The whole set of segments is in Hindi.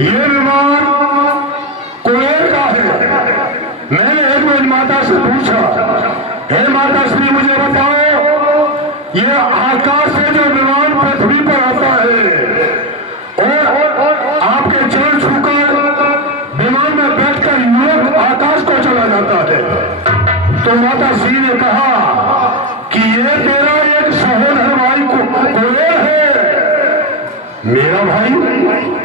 ये विमान कुबेर का है। मैंने एक बार माता से पूछा, हे माता श्री मुझे बताओ, ये आकाश से जो विमान पृथ्वी पर आता है और आपके चरण छूकर विमान में बैठकर युवक आकाश को चला जाता है, तो माता श्री ने कहा कि ये तेरा एक सहोदर भाई कुबेर है। मेरा भाई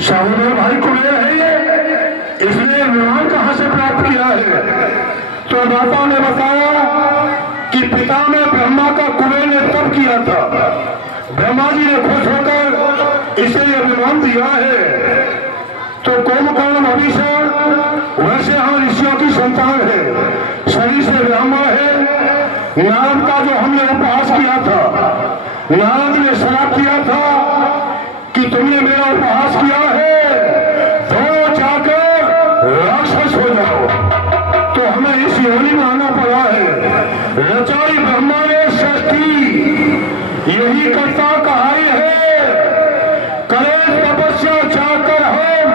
सहोदर भाई कुबेर है ये, इसने विमान कहां से प्राप्त किया है? तो माता ने बताया कि पिता ने ब्रह्मा का कुबेर ने तब किया था, ब्रह्मा जी ने खुश होकर इसे यह विमान दिया है। तो कुंभकर्ण भविष्य वैसे हम ऋषियों की संतान है, शरीर से ब्रह्मा है। नारद का जो हमने उपहास किया था, नारद ने श्राप दिया था कि तुमने मेरा उपहास किया है, दोनों जाकर राक्षस हो जाओ। तो हमें इस योनि में आना पड़ा है। रचाई ब्रह्मा ने सृष्टि, यही कर्ता कहाई है, करें तपस्या चाहकर हम,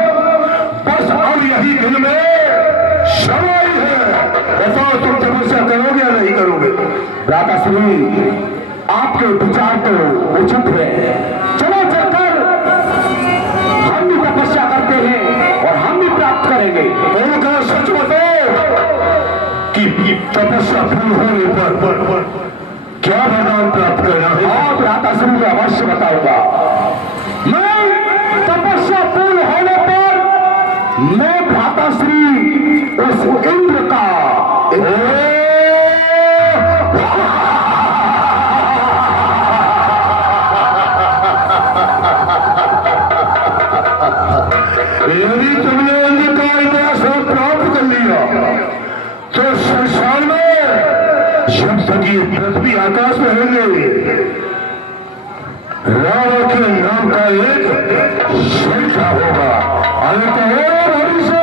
बस अब यही दिन में समय है। बताओ तुम तपस्या करोगे या नहीं करोगे? भ्राताश्री, आपके विचार तो उचित है। चलो चलकर हम भी तपस्या करते हैं और हम भी प्राप्त करेंगे। दोनों का सच बताओ कि तपस्या पूर्ण होने पर क्या वरदान प्राप्त करना है? हाँ भ्राताश्री, मैं अवश्य बताऊंगा। मैं तपस्या पूर्ण होने पर मैं भ्राताश्री उस इंद्र का यदि तुमने इंद्र का इतिहास प्राप्त कर लिया तो संसार में जब तक ये पृथ्वी आकाश में रहेंगे, रावण के नाम का एक संख्या होगा। अरे कहो भविष्य,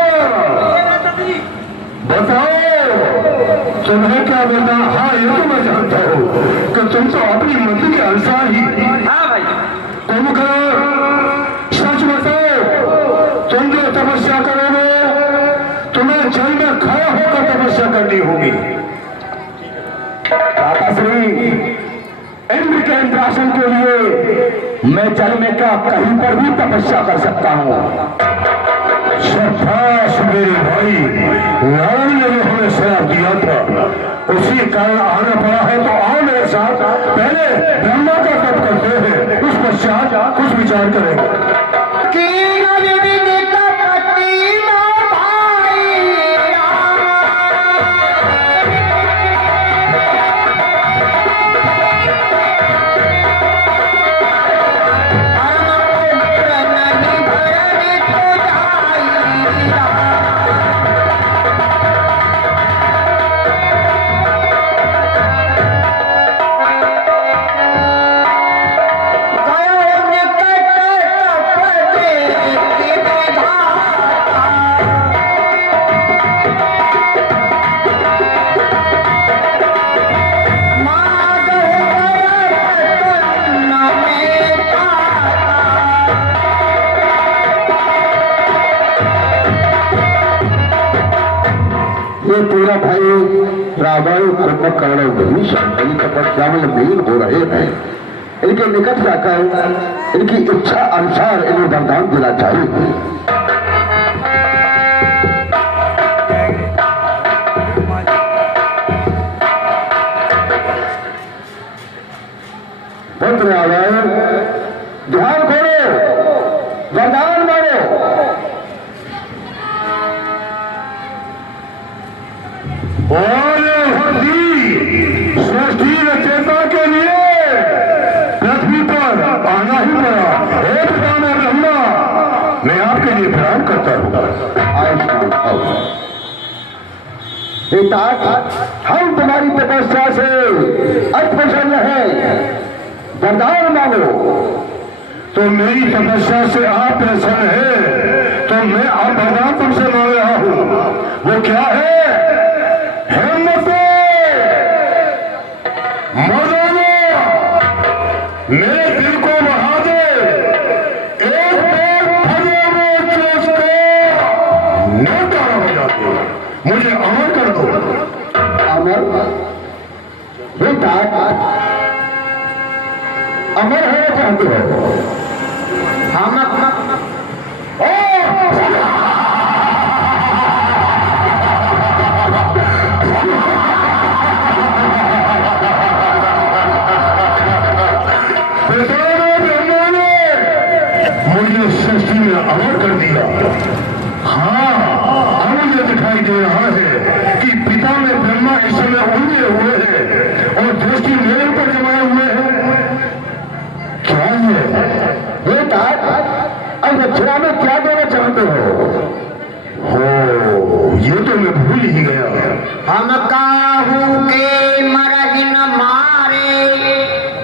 बताओ तुम्हें क्या मिलना? हाँ ये तो मैं जानता हूँ कि तुम तो अपनी मर्जी के अनुसार ही। हाँ भाई, कुंभकर्ण सच बताओ, तुम जो तपस्या करोगे तुम्हें जल में खड़ा होकर तपस्या करनी होगी। भ्राताश्री, इंद्र के इंद्रासन के लिए मैं जल में क्या कहीं पर भी तपस्या कर सकता हूँ। शाबाश मेरे भाई, रावण ने जो हमें श्राप दिया था उसी कारण आना पड़ा है। तो आओ मेरे साथ, पहले ब्रह्मा का तप करते हैं, उस पश्चात कुछ विचार करेंगे। ये तेरा भाई रावण कुंभकर्ण वही शांति तपस्या में लीन हो रहे हैं। इनके निकट जाकर इनकी इच्छा अनुसार इन्हें वरदान देना चाहिए। पुत्र रावण, ध्यान करो, वरदान मारो। सृष्टि रचयिता के लिए पृथ्वी पर आना ही पड़ा। हे पितामह ब्रह्मा, मैं आपके लिए प्रणाम करता हूँ। पिता, हम तुम्हारी तपस्या से अप्रसन्न हैं, वरदान मांगो। तो मेरी तपस्या से आप प्रसन्न है तो मैं आप वरदान तुमसे मांग रहा हूँ। वो क्या है? मेरे दिल को बढ़ा दे, एक बार भजो में जोश न तारा बजाते मुझे अमर कर दो। अमर बेटा, अमर है चाहते हो? हम मुझे सृष्टि में अमर कर दिया। हाँ, अब मुझे दिखाई दे रहा है कि पिता में ब्रह्मा इस समय उलझे हुए हैं और दृष्टि मेरे ऊपर जमाए हुए हैं। क्या है बेटा, अब दक्षिणा में क्या देना चाहते हो? ये तो मैं भूल ही गया। हम काहू के मरहि न मारे,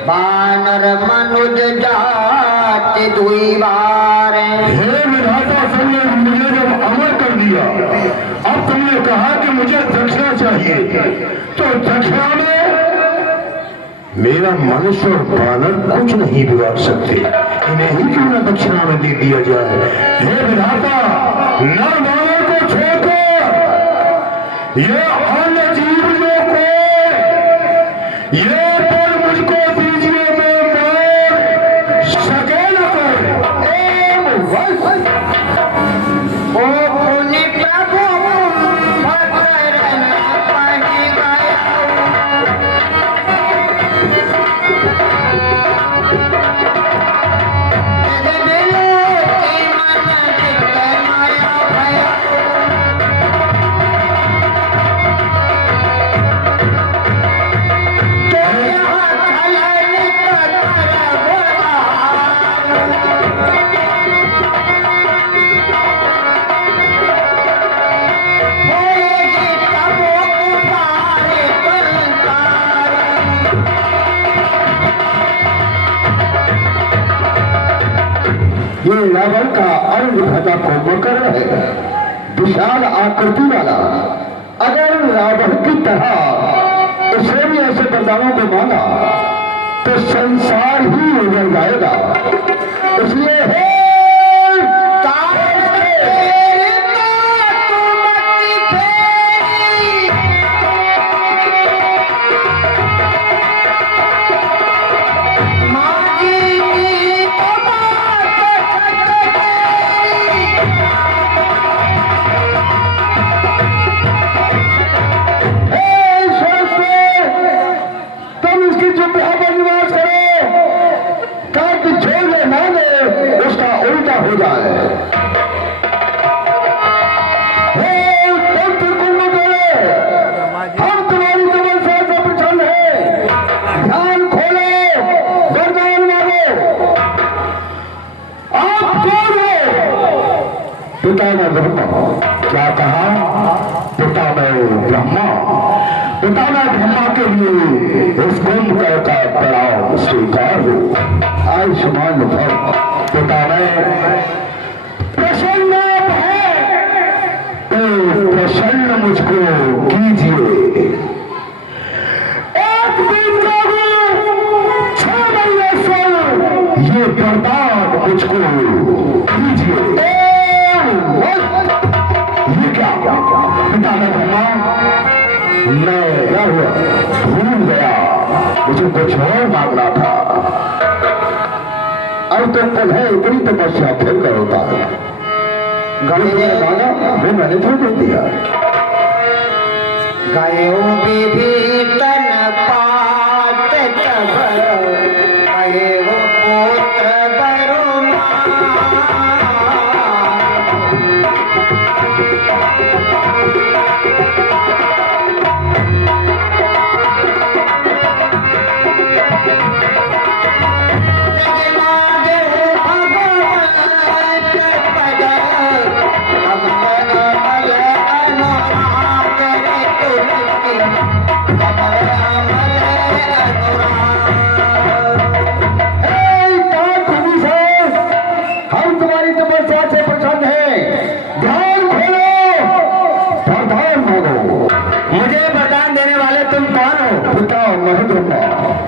बानर मनुज जात दुई बारे। हे विधाता, तुमने मुझे जब अमर कर दिया, अब तुमने कहा कि मुझे दक्षिणा चाहिए, तो दक्षिणा में मेरा मनुष्य और बानर कुछ नहीं बिगाड़ सकते। इन्हें ही क्यों न दक्षिणा में दे दिया जाए। हे विधाता, न बानर को छोड़कर ये अन्य जीव जो को ये पर मुझको दीजिए, मैं मार सके न कर। ओ पुनि प्रभु भद्र न पाहि गया। बिलोकी मन चित्त माया भया। ये रावण का अंग भजा कोमकर है, विशाल आकृति वाला। अगर रावण की तरह इसे भी ऐसे बंदाओं को माना तो संसार ही उजड़ जाएगा। इसलिए हे हो जाए। हम तुम्हारी तमन्ना से प्रसन्न है। ध्यान खोलो, वरदान मांगो। आप कौन हो? पिता में ब्रह्मा। क्या कहा? पिता में ब्रह्मा। पिता में ब्रह्मा के लिए इस कुंभ का प्रणाम स्वीकार हो। आयुष्मान भव। पिता में प्रसन्न है तो प्रसन्न मुझको कीजिए। एक दिन जागो, 6 महीने से ये बर्बाद मुझको कीजिए। ये क्या? पिता ने ब्रह्मा, मैं क्या हुआ? भूल गया, मुझे कुछ और मांगना था। अब तो कल है, इतनी तपस्या फिर करोता है। गाड़ी में मांगा, वो मैंने छोड़ दे दिया। गयो विभीषण पात तब, कहेउ पुत्र बरुमान।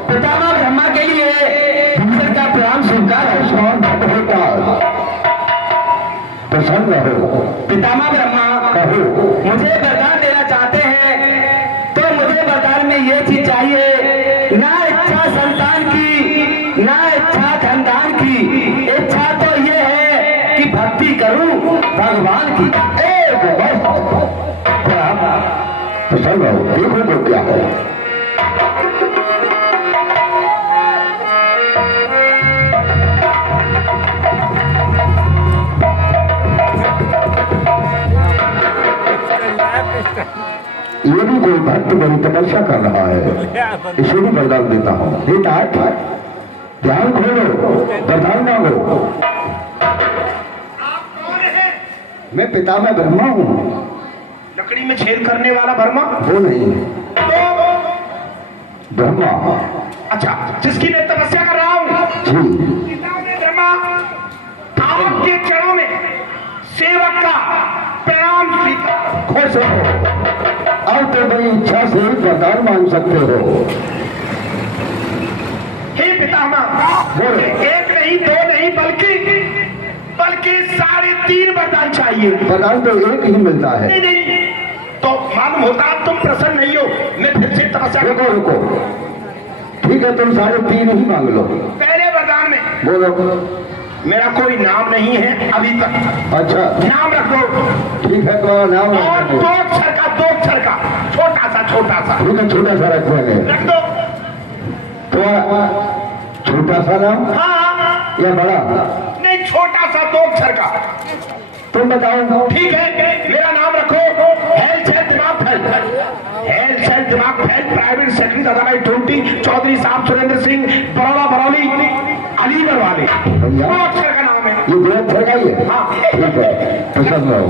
पितामह ब्रह्मा के लिए दूसरे का प्रणाम स्वीकार है। प्रसन्न हो। पितामह ब्रह्मा कहो। मुझे वरदान देना चाहते हैं तो मुझे वरदान में ये चीज चाहिए, ना इच्छा संतान की, ना इच्छा खानदान की, इच्छा तो ये है कि भक्ति करूं भगवान की। तो चल रहा हूँ, देखो तो क्या है। ये भी कोई भक्त बड़ी तपस्या कर रहा है, इसे भी वरदान देता हूँ। ध्यान खोलो, वरदान मांगो। मैं पितामह ब्रह्मा हूँ। लकड़ी में छेद करने वाला ब्रह्मा? वो नहीं, तो ब्रह्मा। अच्छा, जिसकी मैं तपस्या कर रहा हूँ। जी, ब्रह्मा, आपके चरणों में सेवक का प्रणाम स्वीकार। खुश हो, अब तो बड़ी इच्छा से वरदान मांग सकते हो। हे पितामह, एक नहीं दो नहीं बल्कि 3.5 वरदान चाहिए। वरदान तो एक ही मिलता है। नहीं, तो मालूम होता तुम प्रसन्न नहीं हो, मैं फिर से तपस्या। रुको, ठीक है, तुम 3.5 ही मांग लो। पहले वरदान में बोलो। मेरा कोई नाम नहीं है अभी तक। अच्छा, नाम रख दो। ठीक है, तो नाम और 2 अक्षर का छोटा सा ठीक है, छोटा सा रखेंगे। रख दो। तो छोटा सा नाम हाँ, या बड़ा? नहीं, छोटा सा 2 अक्षर का। तुम बताओ। ठीक है, मेरा नाम रखो हेल्थ सेल दिमाग फैल, प्राइवेट सेक्रेटरी दादाभाई टोटी, चौधरी साहब सुरेंद्र सिंह, बरौली अलीगढ़ वाले। 2 अक्षर का नाम है। ये 2 अक्षर का ही है? हाँ, ठीक है, पसंद रहो,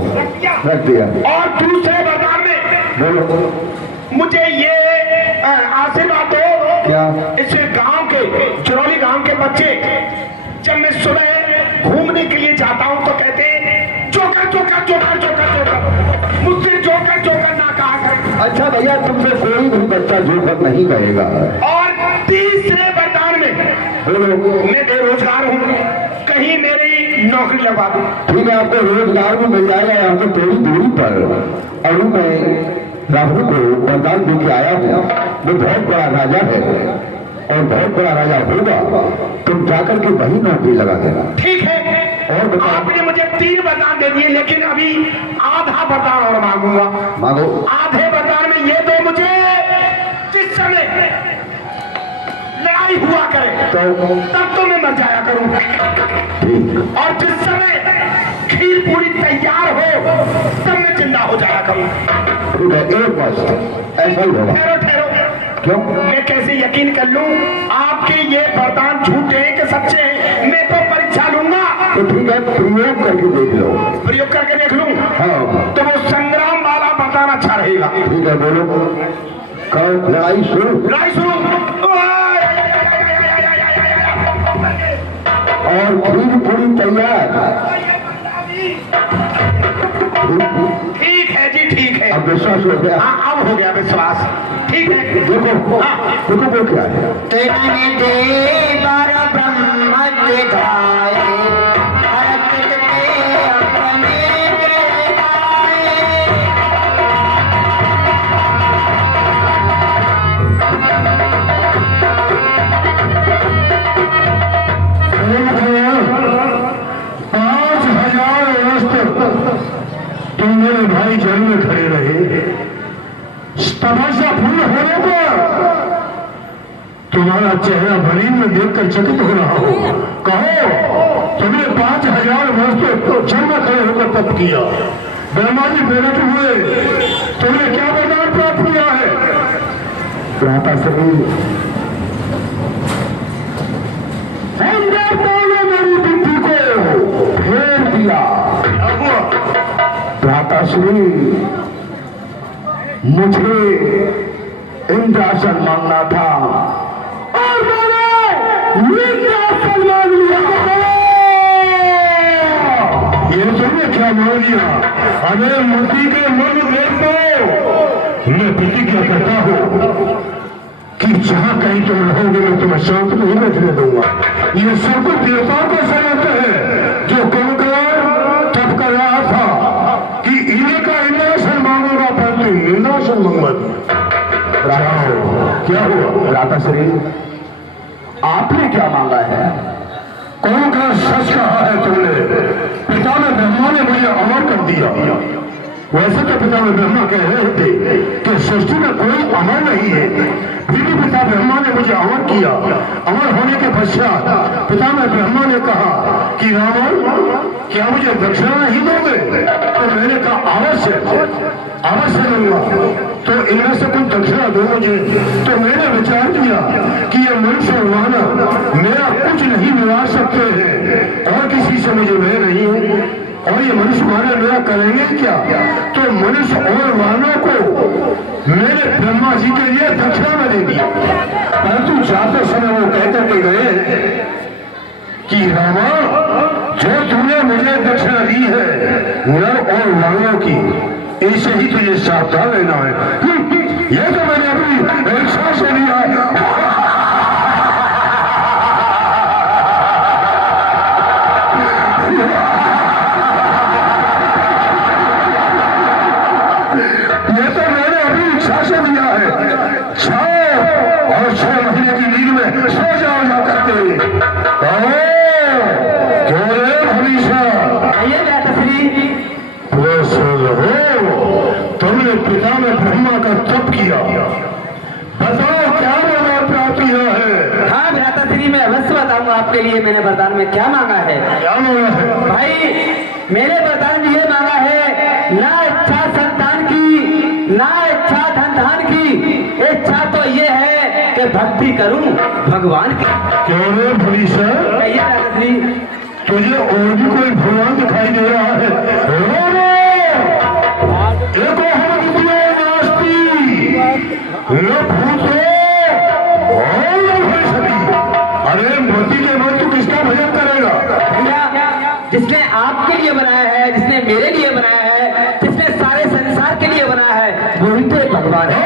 रख दिया। और दूसरे वरदान में बोलो। मुझे ये आशीर्वाद दो। क्या? इस गांव के, चरौली गांव के बच्चे जब मैं सुबह घूमने के लिए जाता हूँ तो कहते हैं जोकर, मुझसे जोकर ना कहा कर। अच्छा भैया, तुमसे कोई भी बच्चा जोकर नहीं कहेगा। और तीसरे वरदान में बोलो। मैं बेरोजगार हूँ, कहीं मेरी नौकरी लगवा दो। ठीक है, आपको रोजगार में मिल जाएगा यहाँ से थोड़ी दूरी पर। अभी मैं राहुल को वरदान दे के आया हूँ। वो बहुत बड़ा राजा है और बहुत बड़ा राजा होगा। तुम जाकर के वही नौकरी लगा देना। ठीक है, और आपने मुझे 3 वरदान दे दिए, लेकिन अभी आधा वरदान और मांगूंगा। मांगो। आधे वरदान में ये दो मुझे, जिस समय लड़ाई हुआ करे तब तो मैं मर जाया करूं, और जिस समय खीर पूरी तैयार हो तब मैं जिंदा हो जाया करूं। ठीक है, एक बात ऐसा ही होगा। ठहरो, क्यों? मैं कैसे यकीन कर लूं आपके ये वरदान झूठे हैं कि सच्चे हैं? मैं तो परीक्षा लूंगा। तो ठीक है, प्रयोग करके देख लो। प्रयोग करके देख लूं? हाँ, तो वो संग्राम वाला वरदान अच्छा रहेगा। ठीक है, बोलो। कहो, लड़ाई शुरू। लड़ाई शुरू। और खीर पूरी तैयार। ठीक है जी, ठीक है। अब विश्वास हो गया? हाँ, अब हो गया विश्वास। ठीक है, देखो, हाँ। देखो वो क्या है। तेने देवर ब्रह्म दिखाए, हरत के अपने गिराए। तुम मेरे भाई जल में खड़े रहे, तपस्या पूर्ण होने पर तुम्हारा चेहरा भरीन में देखकर चकित हो रहा हो। कहो, तुमने 5000 वर्ष तो जल में खड़े होकर तप किया, ब्रह्मा जी प्रकट हुए, तुमने क्या वरदान प्राप्त किया है? प्राता सभी मेरी बुद्धि को फेर दिया। भ्राताश्री, मुझे इंद्रासन मांगना था और मैंने इंद्रासन मांग लिया। ये तुमने क्या मांग लिया? अरे मूर्ति के मन देख दो। मैं प्रतिज्ञा करता हूँ कि जहां कहीं तुम रहोगे मैं तुम्हें शांत नहीं बैठने दूंगा। ये सब कुछ देवताओं का संगत है जो कुंभकर्ण तब कर रहा था कि इन्हीं का माता श्री, आपने क्या मांगा है? कौन का सच कहा है तुमने? पिता में ब्रह्मा ने मुझे अमर कर दिया। वैसे तो पिता में ब्रह्मा कह रहे थे कि सृष्टि में कोई अमर नहीं है, फिर भी पिता ब्रह्मा ने मुझे अमर किया। अमर होने के पश्चात पिता में ब्रह्मा ने कहा कि रावण, क्या मुझे दक्षिणा नहीं दोगे? तो मैंने कहा अवश्य दूंगा। तो इनमें से कुछ दक्षिणा दो मुझे। तो मैंने विचार किया कि ये मनुष्य और मानव मेरा कुछ नहीं बिगाड़ सकते हैं, और किसी से मुझे भय नहीं है, और ये मनुष्य मानव मेरा करेंगे क्या? तो मनुष्य और मानव को मैंने ब्रह्मा जी के लिए दक्षिणा में दे दिया। परंतु जाते समय वो कहकर के गए कि रामा, जो तूने मुझे दक्षिणा दी है नर और मानव की, इसे ही तुझे सावधान लेना है। ये तो मैंने अपनी इच्छा से लिया है। ये तो मैंने अपनी इच्छा से दिया है। छाओ और 6 महीने की नींद में सो जाओ जा करके। क्यों रे हमेशा ये क्या तस्वीर? तुमने पिता में ब्रह्मा का तप किया, बताओ क्या वरदान प्राप्त किया है? हाँ भ्राताश्री, मैं अवश्य बताऊंगा आपके लिए मैंने वरदान में क्या मांगा है। क्या मांगा है? भाई, मैंने वरदान ये मांगा है, ना इच्छा संतान की, ना इच्छा धन की, इच्छा तो ये है कि भक्ति करूं भगवान की। क्यों रे भरीसा, कहिए भ्राताश्री। तुझे और भी कोई भगवान दिखाई दे रहा है? अरे मोती के मन तू किसका भजन करेगा? जिसने आपके लिए बनाया है, जिसने मेरे लिए बनाया है, जिसने सारे संसार के लिए बनाया है, वही तो एक भगवान है।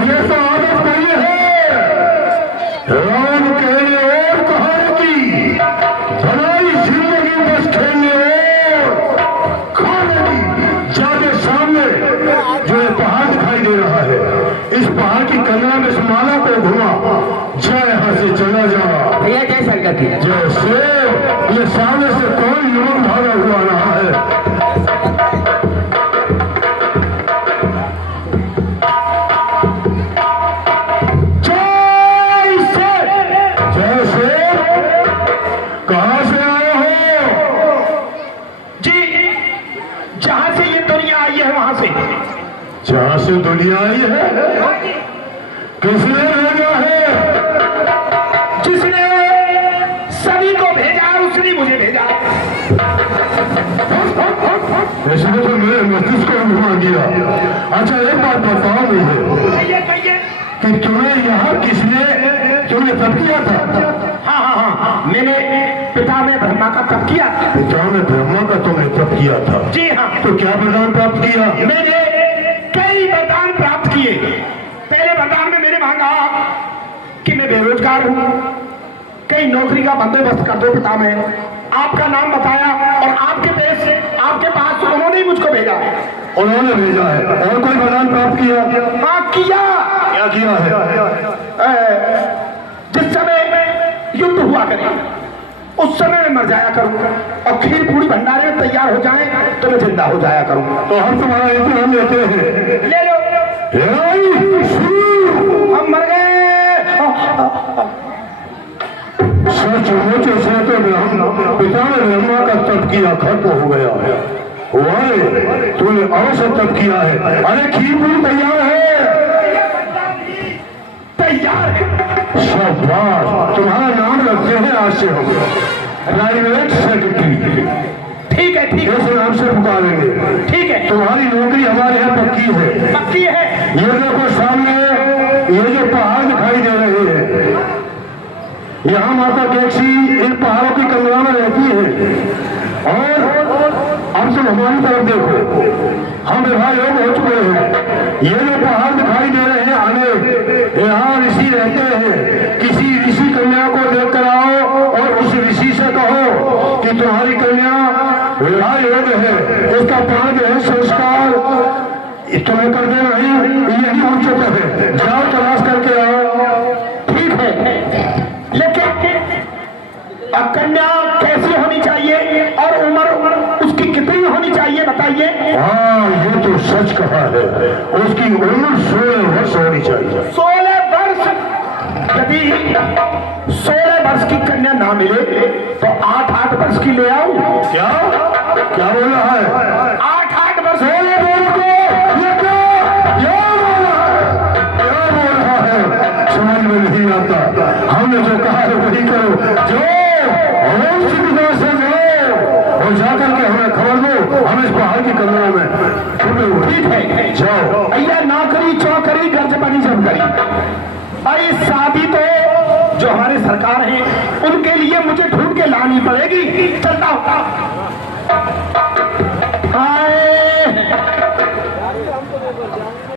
ये तो आदत नहीं है। राम कहने और कहा की बनाई जिंदगी बस खेलने और खाने की। जाके सामने जो ये पहाड़ दिखाई दे रहा है, इस पहाड़ की कन्या में इस माला को घुमा, जा यहाँ से चला जा। भैया जय शंकर की। जैसे ये सामने से कोई युवक भागा हुआ रहा है। जैसे कहां से आए हो? जी, जहां से ये दुनिया आई है वहां से। जहां से दुनिया आई है? किसने भेजा है? जिसने सभी को भेजा उसने मुझे भेजा। इसने तो मेरे मस्तिष्क को घुमा दिया। अच्छा एक बात बताओ मुझे कहिए। कि तुम्हें यहाँ किसने तुमने तप किया था? हाँ, मैंने पिता में ब्रह्मा का तप किया। पिता में ब्रह्मा का तुमने तप किया था? जी हाँ। तो क्या वरदान प्राप्त किया? मैंने कई वरदान प्राप्त किए। पहले वरदान में मैंने मांगा कि मैं बेरोजगार हूँ, कई नौकरी का बंदोबस्त कर दो पिता में। आपका नाम बताया और आपके पास उन्होंने ही मुझको भेजा। उन्होंने भेजा है। और कोई वरदान प्राप्त किया? हाँ किया। क्या किया है? जिस समय युद्ध हुआ करे उस समय मैं मर जाया करूंगा, और खीर पूरी भंडारे में तैयार हो जाए तो मैं जिंदा हो जाया करूंगा। तो हम तुम्हारा इम्तिहान लेते हैं। ले लो। हम मर गए। सचमुच से तो पिता ने ब्रह्मा का तप किया, खत्म हो गया है। वाह, तूने अवश्य तप किया है। अरे खीर पूरी तैयार है? तैयार है। शाबाश, तुम्हारा नाम रखते हैं आज से हम प्राइवेट सेक्रेटरी। ठीक है, ठीक है, इस नाम से पुकारेंगे। ठीक है। तुम्हारी नौकरी हमारे यहाँ पक्की है। पक्की है। ये देखो सामने ये जो पहाड़ दिखाई दे रहे हैं, यहाँ माता केसी इन पहाड़ों की कंगना में रहती है। और अब तुम हमारी तरफ देखो, हम विवाह योग हो चुके हैं। ये जो पहाड़ दिखाई दे रहे हैं आगे, यहाँ ऋषि रहते हैं। किसी ऋषि कन्या को देख कर आओ और उस ऋषि से कहो कि तुम्हारी कन्या विवाह योग है, उसका 5 है संस्कार तुम्हें कर दे रही, यही उचित है। जाओ तलाश करके आओ। कन्या कैसी होनी चाहिए और उम्र उसकी कितनी होनी चाहिए बताइए। हाँ, ये तो सच कहा है, उसकी उम्र 16 वर्ष होनी चाहिए। 16 वर्ष। यदि 16 वर्ष की कन्या ना मिले तो 8-8 वर्ष की ले आओ। क्या क्या बोला है? 8-8 वर्ष। 16 वर्ष को ये क्या बोला है? क्या बोल रहा है? समझ में नहीं आता। हमने जो कहा है वही करो, जो से जाओ और जाकर के हमें खबर दो, हम इस पहाड़ की कमरा में छुपे हुए। ठीक है, जाओ। भैया नौकरी चौकरी गर्ज बनी जब करी। भाई शादी तो जो हमारे सरकार है उनके लिए मुझे ढूंढ के लानी पड़ेगी। चलता हूँ।